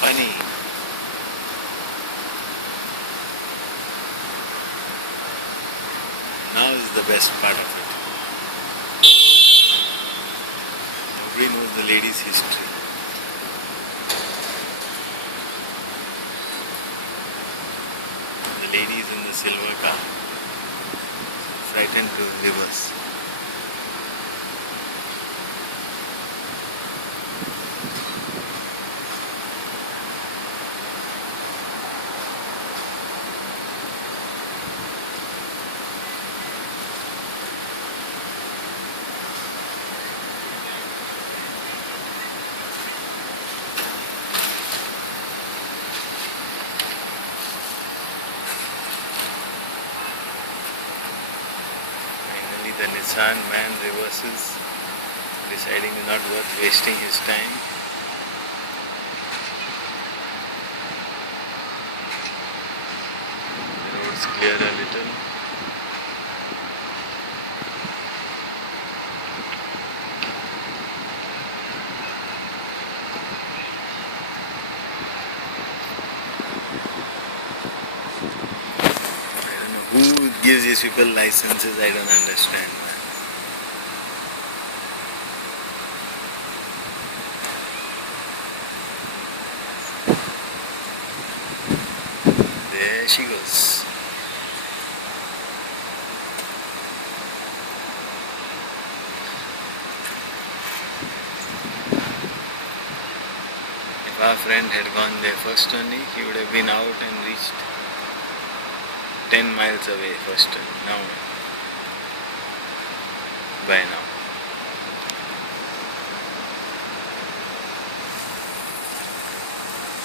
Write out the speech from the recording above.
Funny. Now is the best part of it. Nobody knows the lady's history. The lady is in the silver car, frightened to reverse. Finally, the Nissan man reverses, deciding it's not worth wasting his time. The roads clear a little. I don't know who gives these people licenses, I don't understand. There she goes. If our friend had gone there first only, he would have been out and reached 10 miles away first. Now, by now.